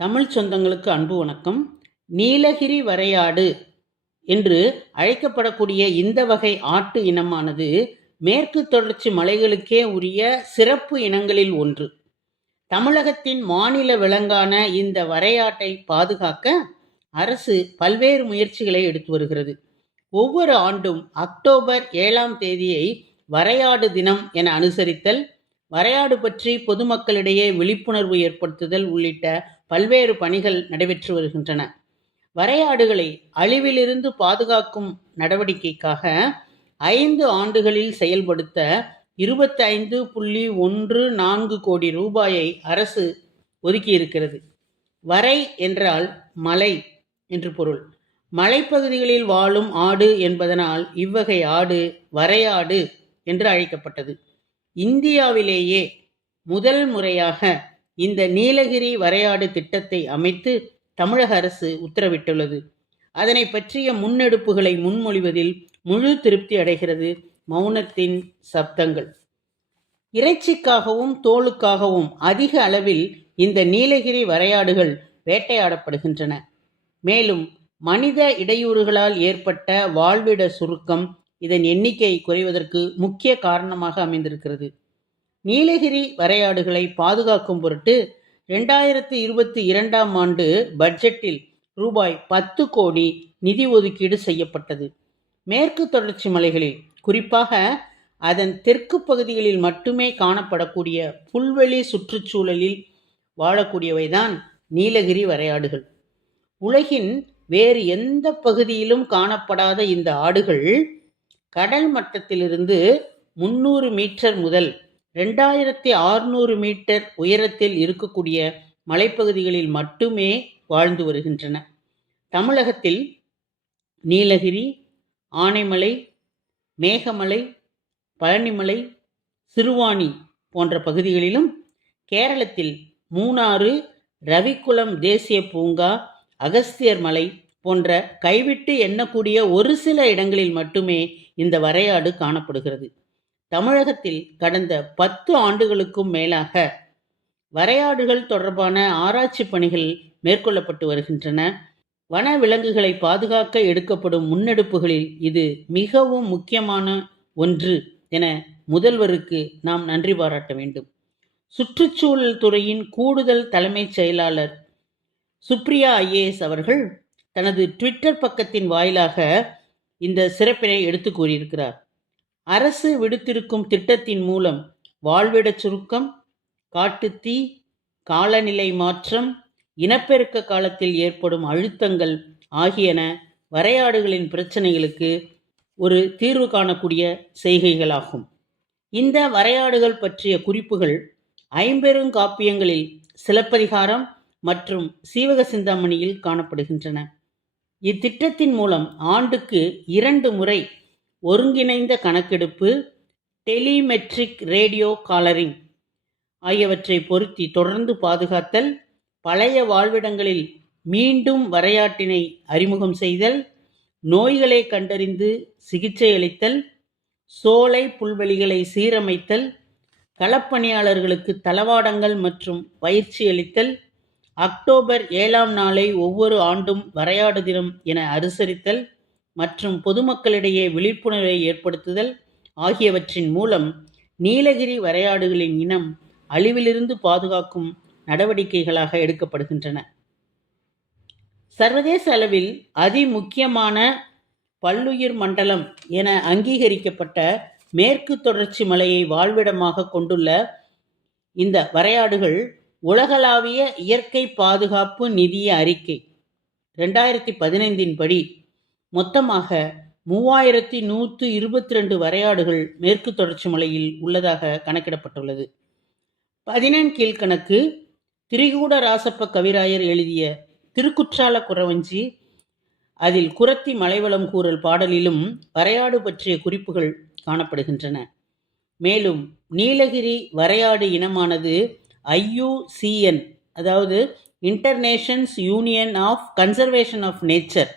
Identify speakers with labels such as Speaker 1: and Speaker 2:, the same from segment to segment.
Speaker 1: தமிழ் சொந்தங்களுக்கு அன்பு வணக்கம். நீலகிரி வரையாடு என்று அழைக்கப்படக்கூடிய இந்த வகை ஆட்டு இனமானது மேற்கு தொடர்ச்சி மலைகளுக்கே உரிய சிறப்பு இனங்களில் ஒன்று. தமிழகத்தின் மாநில விலங்கான இந்த வரையாட்டை பாதுகாக்க அரசு பல்வேறு முயற்சிகளை எடுத்து வருகிறது. ஒவ்வொரு ஆண்டும் அக்டோபர் ஏழாம் தேதியை வரையாடு தினம் என அனுசரித்தல் வரையாடு பற்றி பொதுமக்களிடையே விழிப்புணர்வு ஏற்படுத்துதல் உள்ளிட்ட பல்வேறு பணிகள் நடைபெற்று வருகின்றன. வரையாடுகளை அழிவிலிருந்து பாதுகாக்கும் நடவடிக்கைக்காக ஐந்து ஆண்டுகளில் செயல்படுத்த இருபத்தைந்து புள்ளி ஒன்று நான்கு கோடி ரூபாயை அரசு ஒதுக்கியிருக்கிறது. வரை என்றால் மலை என்று பொருள். மலைப்பகுதிகளில் வாழும் ஆடு என்பதனால் இவ்வகை ஆடு வரையாடு என்று அழைக்கப்பட்டது. இந்தியாவிலேயே முதல் முறையாக இந்த நீலகிரி வரையாடு திட்டத்தை அமைத்து தமிழக அரசு உத்தரவிட்டுள்ளது. அதனை பற்றிய முன்னெடுப்புகளை முன்மொழிவதில் முழு திருப்தி அடைகிறது மௌனத்தின் சப்தங்கள். இறைச்சிக்காகவும் தோலுக்காகவும் அதிக அளவில் இந்த நீலகிரி வரையாடுகள் வேட்டையாடப்படுகின்றன. மேலும் மனித இடையூறுகளால் ஏற்பட்ட வாழ்விட சுருக்கம் இதன் எண்ணிக்கை குறைவதற்கு முக்கிய காரணமாக அமைந்திருக்கிறது. நீலகிரி வரையாடுகளை பாதுகாக்கும் பொருட்டு ரெண்டாயிரத்தி இருபத்தி இரண்டாம் ஆண்டு பட்ஜெட்டில் ரூபாய் பத்து கோடி நிதி ஒதுக்கீடு செய்யப்பட்டது. மேற்கு தொடர்ச்சி மலைகளில் குறிப்பாக அதன் தெற்கு பகுதிகளில் மட்டுமே காணப்படக்கூடிய புல்வெளி சுற்றுச்சூழலில் வாழக்கூடியவைதான் நீலகிரி வரையாடுகள். உலகின் வேறு எந்த பகுதியிலும் காணப்படாத இந்த ஆடுகள் கடல் மட்டத்திலிருந்து முன்னூறு மீட்டர் முதல் ரெண்டாயிரத்தி ஆறுநூறு மீட்டர் உயரத்தில் இருக்கக்கூடிய மலைப்பகுதிகளில் மட்டுமே வாழ்ந்து வருகின்றன. தமிழகத்தில் நீலகிரி ஆனைமலை மேகமலை பழனிமலை சிறுவாணி போன்ற பகுதிகளிலும் கேரளத்தில் மூணாறு ரவிக்குளம் தேசிய பூங்கா அகஸ்தியர் மலை போன்ற கைவிட்டு எண்ணக்கூடிய ஒரு சில இடங்களில் மட்டுமே இந்த வரையாடு காணப்படுகிறது. தமிழகத்தில் கடந்த பத்து ஆண்டுகளுக்கும் மேலாக வரையாடுகள் தொடர்பான ஆராய்ச்சி பணிகள் மேற்கொள்ளப்பட்டு வருகின்றன. வன விலங்குகளை பாதுகாக்க எடுக்கப்படும் முன்னெடுப்புகளில் இது மிகவும் முக்கியமான ஒன்று என முதல்வருக்கு நாம் நன்றி பாராட்ட வேண்டும். சுற்றுச்சூழல் துறையின் கூடுதல் தலைமைச் செயலாளர் சுப்ரியா ஐஏஎஸ் அவர்கள் தனது ட்விட்டர் பக்கத்தின் வாயிலாக இந்த சிறப்பினை எடுத்து கூறியிருக்கிறார். அரசு விடுத்திருக்கும் திட்டத்தின் மூலம் வாழ்விடச் சுருக்கம் காட்டுத்தீ காலநிலை மாற்றம் இனப்பெருக்க காலத்தில் ஏற்படும் அழுத்தங்கள் ஆகியன வரையாடுகளின் பிரச்சனைகளுக்கு ஒரு தீர்வு காணக்கூடிய செய்கைகளாகும். இந்த வரையாடுகள் பற்றிய குறிப்புகள் ஐம்பெருங்காப்பியங்களில் சிலப்பதிகாரம் மற்றும் சீவக சிந்தாமணியில் காணப்படுகின்றன. இத்திட்டத்தின் மூலம் ஆண்டுக்கு இரண்டு முறை ஒருங்கிணைந்த கணக்கெடுப்பு டெலிமெட்ரிக் ரேடியோ காலரிங் ஆகியவற்றை பொருத்தி தொடர்ந்து பாதுகாத்தல் பழைய வாழ்விடங்களில் மீண்டும் வரையாட்டினை அறிமுகம் செய்தல் நோய்களை கண்டறிந்து சிகிச்சை அளித்தல் சோலை புல்வெளிகளை சீரமைத்தல் களப்பணியாளர்களுக்கு தளவாடங்கள் மற்றும் பயிற்சி அளித்தல் அக்டோபர் ஏழாம் நாளை ஒவ்வொரு ஆண்டும் வரையாடு தினம் என அனுசரித்தல் மற்றும் பொதுமக்களிடையே விழிப்புணர்வை ஏற்படுத்துதல் ஆகியவற்றின் மூலம் நீலகிரி வரையாடுகளின் இனம் அழிவிலிருந்து பாதுகாக்கும் நடவடிக்கைகளாக எடுக்கப்படுகின்றன. சர்வதேச அளவில் அதிமுக்கியமான பல்லுயிர் மண்டலம் என அங்கீகரிக்கப்பட்ட மேற்கு தொடர்ச்சி மலையை வாழ்விடமாக கொண்டுள்ள இந்த வரையாடுகள் உலகளாவிய இயற்கை பாதுகாப்பு நிதிய அறிக்கை ரெண்டாயிரத்தி பதினைந்தின் படி மொத்தமாக மூவாயிரத்தி நூற்று இருபத்தி ரெண்டு வரையாடுகள் மேற்கு தொடர்ச்சி மலையில் உள்ளதாக கணக்கிடப்பட்டுள்ளது. பதினெண் கீழ்கணக்கு திரிகூட ராசப்ப கவிராயர் எழுதிய திருக்குற்றால குறவஞ்சி அதில் குரத்தி மலைவளம் கூறல் பாடலிலும் வரையாடு பற்றிய குறிப்புகள் காணப்படுகின்றன. மேலும் நீலகிரி வரையாடு இனமானது ஐயூசிஎன் அதாவது international union of conservation of nature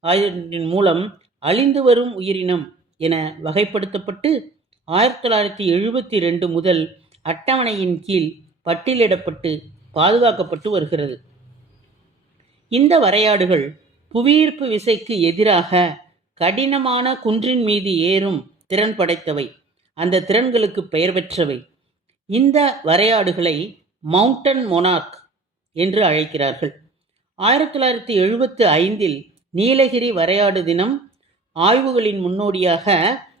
Speaker 1: ஆகியவற்றின் மூலம் அழிந்து வரும் உயிரினம் என வகைப்படுத்தப்பட்டு ஆயிரத்தி தொள்ளாயிரத்தி எழுபத்தி ரெண்டு முதல் அட்டவணையின் கீழ் பட்டியலிடப்பட்டு பாதுகாக்கப்பட்டு வருகிறது. இந்த வரையாடுகள் புவியீர்ப்பு விசைக்கு எதிராக கடினமான குன்றின் மீது ஏறும் திறன் படைத்தவை. அந்த திறன்களுக்கு பெயர் பெற்றவை. இந்த வரையாடுகளை மவுண்டன் மொனார்க் என்று அழைக்கிறார்கள். ஆயிரத்தி தொள்ளாயிரத்தி எழுபத்து ஐந்தில் நீலகிரி வரையாடு தினம் ஆய்வுகளின் முன்னோடியாக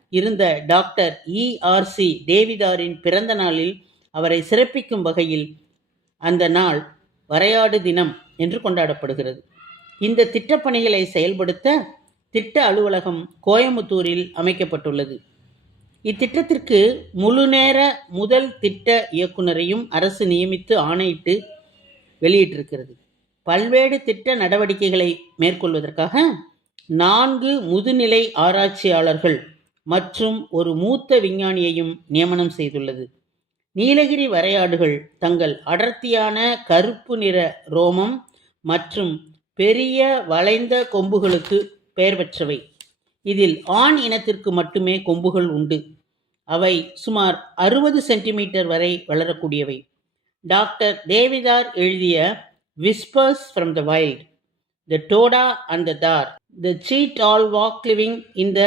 Speaker 1: இருந்த டாக்டர் இஆர்சி தேவிதாரின் பிறந்த நாளில் அவரை சிறப்பிக்கும் வகையில் அந்த நாள் வரையாடு தினம் என்று கொண்டாடப்படுகிறது. இந்த திட்டப்பணிகளை செயல்படுத்த திட்ட அலுவலகம் கோயம்புத்தூரில் அமைக்கப்பட்டுள்ளது. இத்திட்டத்திற்கு முழுநேர முதல் திட்ட இயக்குனரையும் அரசு நியமித்து ஆணையிட்டு வெளியிட்டிருக்கிறது. பல்வேறு திட்ட நடவடிக்கைகளை மேற்கொள்வதற்காக நான்கு முதுநிலை ஆராய்ச்சியாளர்கள் மற்றும் ஒரு மூத்த விஞ்ஞானியையும் நியமனம் செய்துள்ளது. நீலகிரி வரையாடுகள் தங்கள் அடர்த்தியான கருப்பு நிற ரோமம் மற்றும் பெரிய வளைந்த கொம்புகளுக்கு பெயர் பெற்றவை. இதில் ஆண் இனத்திற்கு மட்டுமே கொம்புகள் உண்டு. அவை சுமார் அறுபது சென்டிமீட்டர் வரை வளரக்கூடியவை. டாக்டர் தேவிதார் எழுதிய whispers from the wild the Toda and the Thar the seat all walk living in the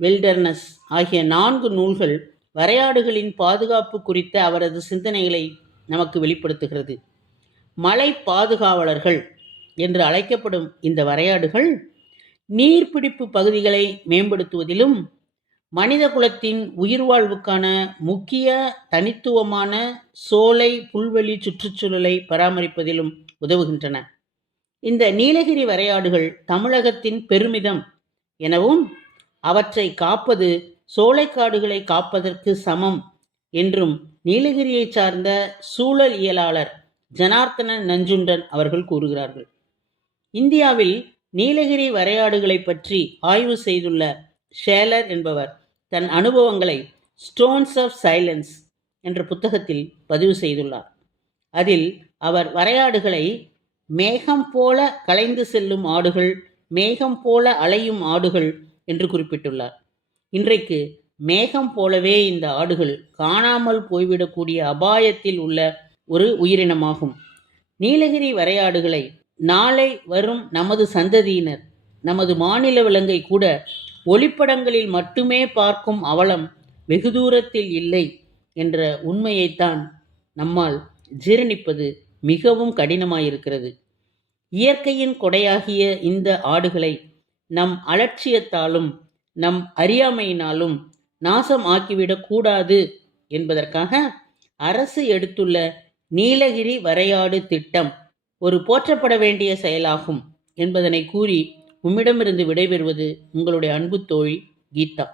Speaker 1: wilderness ஆகிய நான்கு நூல்கள் வரையாடுகளின் பாதுகாப்பு குறித்த அவரது சிந்தனைகளை நமக்கு வெளிப்படுத்துகிறது. மலை பாதுகாவலர்கள் என்று அழைக்கப்படும் இந்த வரையாடுகள் நீர்பிடிப்பு பகுதிகளை மேம்படுத்துவதிலும் மனித குலத்தின் உயிர் வாழ்வுக்கான முக்கிய தனித்துவமான சோலை புல்வெளி சுற்றுச்சூழலை பராமரிப்பதிலும் உதவுகின்றன. இந்த நீலகிரி வரையாடுகள் தமிழகத்தின் பெருமிதம் எனவும் அவற்றை காப்பது சோலைக்காடுகளை காப்பதற்கு சமம் என்றும் நீலகிரியை சார்ந்த சூழலியலாளர் ஜனார்த்தன நஞ்சுண்டன் அவர்கள் கூறுகிறார்கள். இந்தியாவில் நீலகிரி வரையாடுகளை பற்றி ஆய்வு செய்துள்ள ஷேலர் என்பவர் தன் அனுபவங்களை ஸ்டோன்ஸ் ஆஃப் சைலன்ஸ் என்ற புத்தகத்தில் பதிவு செய்துள்ளார். அதில் அவர் வரையாடுகளை மேகம் போல கலைந்து செல்லும் ஆடுகள் மேகம் போல அலையும் ஆடுகள் என்று குறிப்பிட்டுள்ளார். இன்றைக்கு மேகம் போலவே இந்த ஆடுகள் காணாமல் போய்விடக்கூடிய அபாயத்தில் உள்ள ஒரு உயிரினமாகும். நீலகிரி வரையாடுகளை நாளை வரும் நமது சந்ததியினர் நமது மாநில விலங்கை கூட ஒளிப்படங்களில் மட்டுமே பார்க்கும் அவலம் வெகு தூரத்தில் இல்லை என்ற உண்மையைத்தான் நம்மால் ஜீரணிப்பது மிகவும் கடினமாயிருக்கிறது. இயற்கையின் கொடையாகிய இந்த ஆடுகளை நம் அலட்சியத்தாலும் நம் அறியாமையினாலும் நாசம் ஆக்கிவிடக் கூடாது என்பதற்காக அரசு எடுத்துள்ள நீலகிரி வரையாடு திட்டம் ஒரு போற்றப்பட வேண்டிய செயலாகும் என்பதனை கூறி உம்மிடமிருந்து விடைபெறுவது உங்களுடைய அன்பு தோழி கீதா.